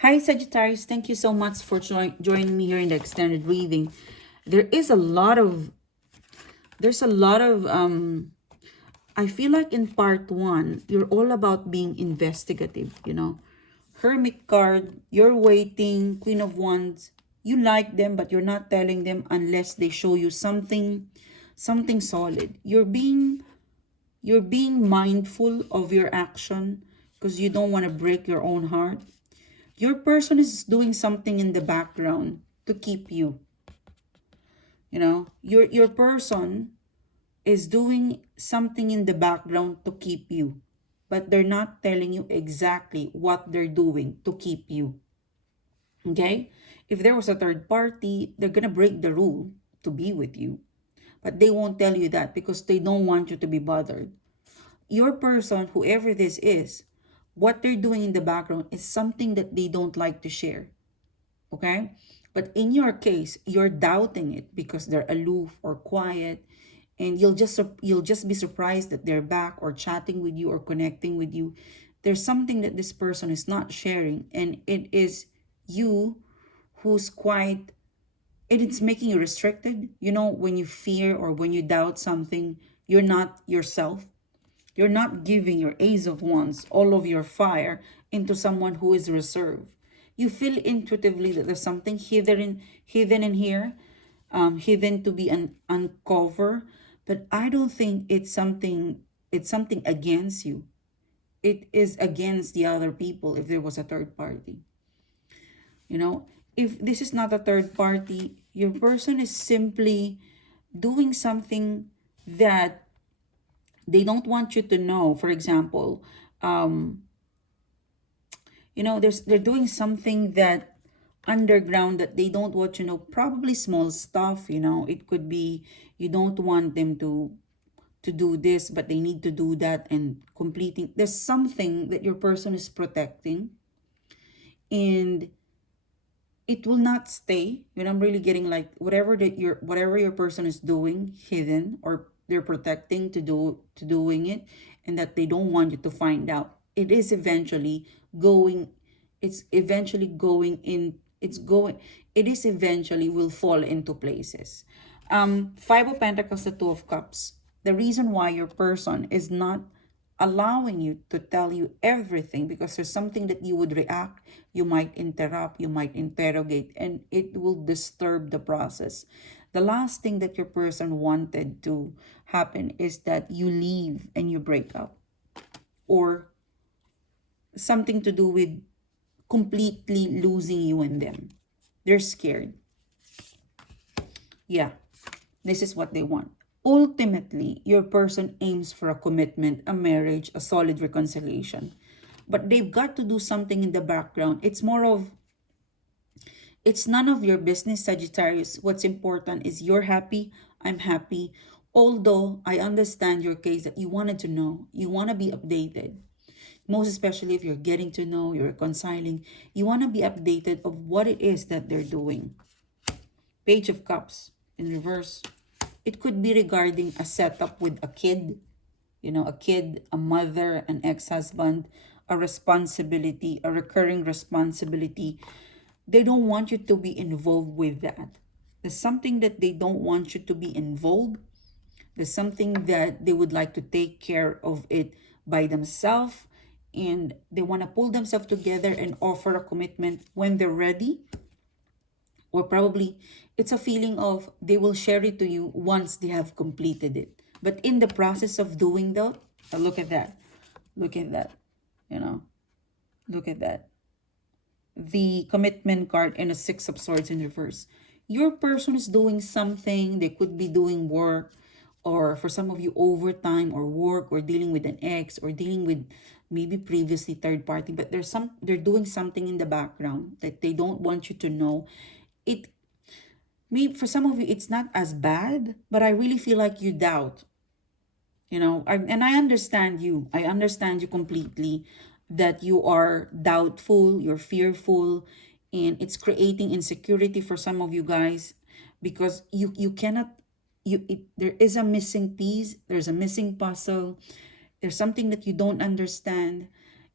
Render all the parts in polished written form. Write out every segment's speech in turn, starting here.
Hi Sagittarius, thank you so much for joining me here in the extended reading. There is a lot of, there's a lot of, I feel like in part one, you're all about being investigative. Hermit card, you're waiting, Queen of Wands, you like them, but you're not telling them unless they show you something solid. You're being mindful of your action because you don't want to break your own heart. Your person is doing something in the background to keep you. Your person is doing something in the background to keep you, but they're not telling you exactly what they're doing to keep you. Okay? If there was a third party, they're gonna break the rule to be with you, but they won't tell you that because they don't want you to be bothered. Your person, whoever this is, what they're doing in the background is something that they don't like to share. Okay? But in your case, you're doubting it because they're aloof or quiet, and you'll just be surprised that they're back or chatting with you or connecting with you. There's something that this person is not sharing, and it is you who's quite, and it's making you restricted. When you fear or when you doubt something, you're not yourself. You're not giving your Ace of Wands, all of your fire, into someone who is reserved. You feel intuitively that there's something hidden in here, hidden to be uncover. But I don't think it's something against you. It is against the other people if there was a third party. You know, if this is not a third party, your person is simply doing something that they don't want you to know. For example, um they're doing something that underground that they don't want you to know. Probably small stuff. It could be you don't want them to do this, but they need to do that, and completing, there's something that your person is protecting, and it will not stay. I'm really getting like whatever your person is doing hidden, or they're protecting to doing it, and that they don't want you to find out. Going it is eventually will fall into places. Five of Pentacles, the Two of Cups. The reason why your person is not allowing you to tell you everything, because there's something that you would react, you might interrupt, you might interrogate, and it will disturb the process. The last thing that your person wanted to happen is that you leave and you break up, or something to do with completely losing you and them. They're scared. Yeah, this is what they want. Ultimately, your person aims for a commitment, a marriage, a solid reconciliation. But they've got to do something in the background. It's none of your business, Sagittarius. What's important is you're happy, I'm happy. Although I understand your case that you wanted to know, you want to be updated. Most especially if you're getting to know, you're reconciling, you want to be updated of what it is that they're doing. Page of Cups in reverse. It could be regarding a setup with a kid, a kid, a mother, an ex-husband, a responsibility, a recurring responsibility. They don't want you to be involved with that. There's something that they don't want you to be involved. There's something that they would like to take care of it by themselves, and they want to pull themselves together and offer a commitment when they're ready. Or probably it's a feeling of they will share it to you once they have completed it. But in the process of doing that, look at that. Look at that. You know, look at that. The commitment card and a Six of Swords in reverse. Your person is doing something. They could be doing work, or for some of you, overtime or work, or dealing with an ex, or dealing with maybe previously third party. But they're doing something in the background that they don't want you to know. It maybe for some of you it's not as bad, but I really feel like you doubt. And I understand you. I understand you completely, that you are doubtful, you're fearful, and it's creating insecurity for some of you guys, because you cannot, there is a missing piece, there's a missing puzzle, there's something that you don't understand.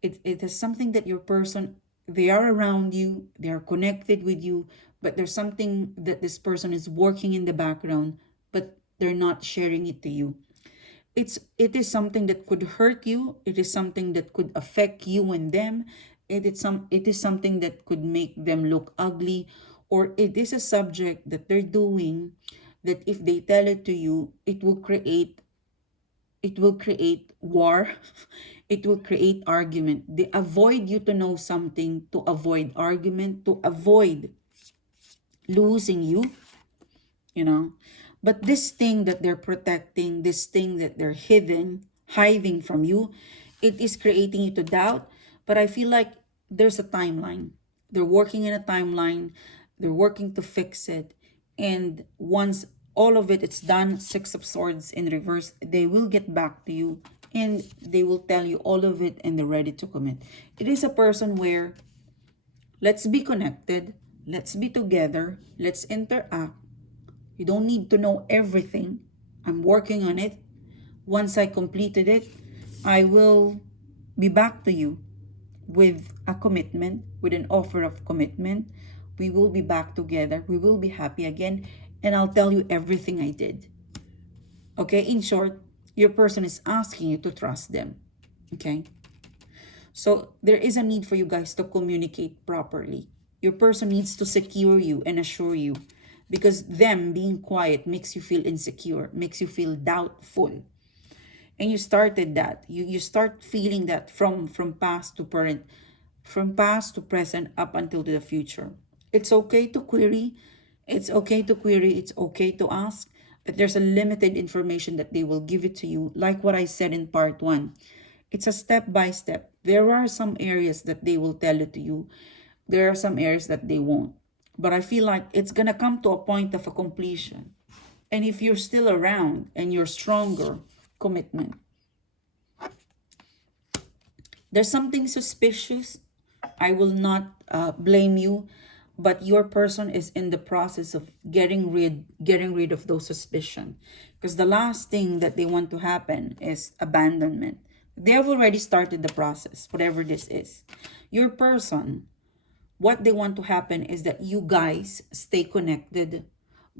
It is something that your person They are around you, they are connected with you, but there's something that this person is working in the background, but they're not sharing it to you. It is something that could hurt you, it is something that could affect you and them, it is something that could make them look ugly, or it is a subject that they're doing that if they tell it to you, it will create war. It will create argument. They avoid you to know something, to avoid argument, to avoid losing you. But this thing that they're protecting, this thing that they're hiding from you, it is creating you to doubt. But I feel like there's a timeline. They're working in a timeline. They're working to fix it. And once all of it's done, Six of Swords in reverse, they will get back to you and they will tell you all of it and they're ready to commit. It is a person where let's be connected, let's be together, let's interact. You don't need to know everything. I'm working on it. Once I completed it, I will be back to you with a commitment, with an offer of commitment. We will be back together. We will be happy again. And I'll tell you everything I did. Okay, in short, your person is asking you to trust them. Okay? So there is a need for you guys to communicate properly. Your person needs to secure you and assure you, because them being quiet makes you feel insecure, makes you feel doubtful. And you started that. You start feeling that from past to current, from past to present, up until to the future. It's okay to query. It's okay to query. It's okay to ask. But there's a limited information that they will give it to you. Like what I said in part 1. It's a step by step. There are some areas that they will tell it to you. There are some areas that they won't. But I feel like it's going to come to a point of a completion. And if you're still around and you're stronger, commitment. There's something suspicious. I will not blame you, but your person is in the process of getting rid of those suspicion, because the last thing that they want to happen is abandonment. They have already started the process, whatever this is. Your person, what they want to happen is that you guys stay connected,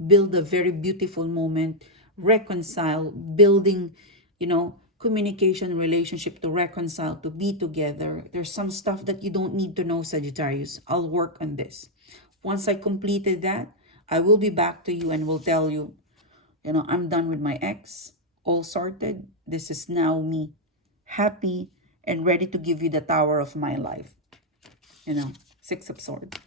build a very beautiful moment, reconcile, building, communication, relationship, to reconcile, to be together. There's some stuff that you don't need to know, Sagittarius. I'll work on this. Once I completed that, I will be back to you and will tell you, I'm done with my ex, all sorted. This is now me, happy and ready to give you the tower of my life. Six of Swords.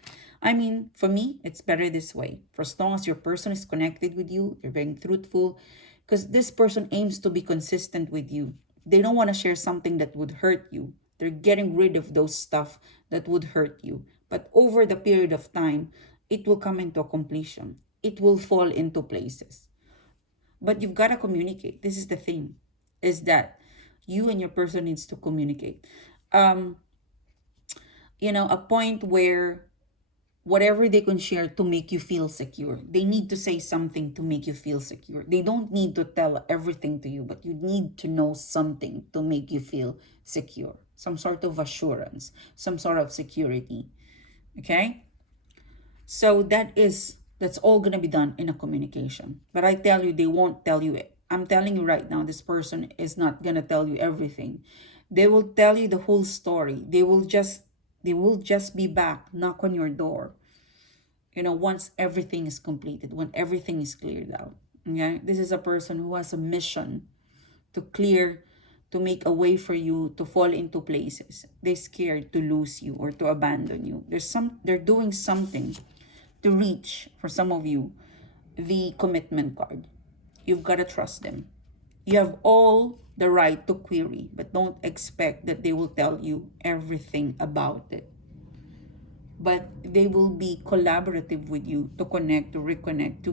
I mean, for me, it's better this way. For as long as your person is connected with you, you're being truthful, because this person aims to be consistent with you. They don't want to share something that would hurt you. They're getting rid of those stuff that would hurt you. But over the period of time, it will come into a completion. It will fall into places. But you've got to communicate. This is the thing, is that you and your person needs to communicate. A point where whatever they can share to make you feel secure. They need to say something to make you feel secure. They don't need to tell everything to you, but you need to know something to make you feel secure. Some sort of assurance, some sort of security. Okay? So that's all going to be done in a communication. But I tell you, they won't tell you it. I'm telling you right now, this person is not going to tell you everything. They will tell you the whole story. They will just be back, knock on your door, once everything is completed, when everything is cleared out. Okay? This is a person who has a mission to make a way for you to fall into places. They're scared to lose you or to abandon you. They're doing something to reach, for some of you, the commitment card. You've got to trust them. You have all the right to query, but don't expect that they will tell you everything about it. But they will be collaborative with you to connect, to reconnect,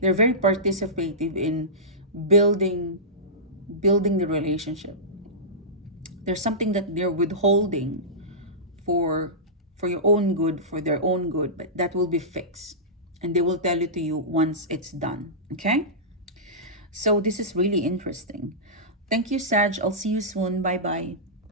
they're very participative in building the relationship. There's something that they're withholding for your own good, for their own good, but that will be fixed. And they will tell it to you once it's done. Okay? So this is really interesting. Thank you, Sag. I'll see you soon. Bye-bye.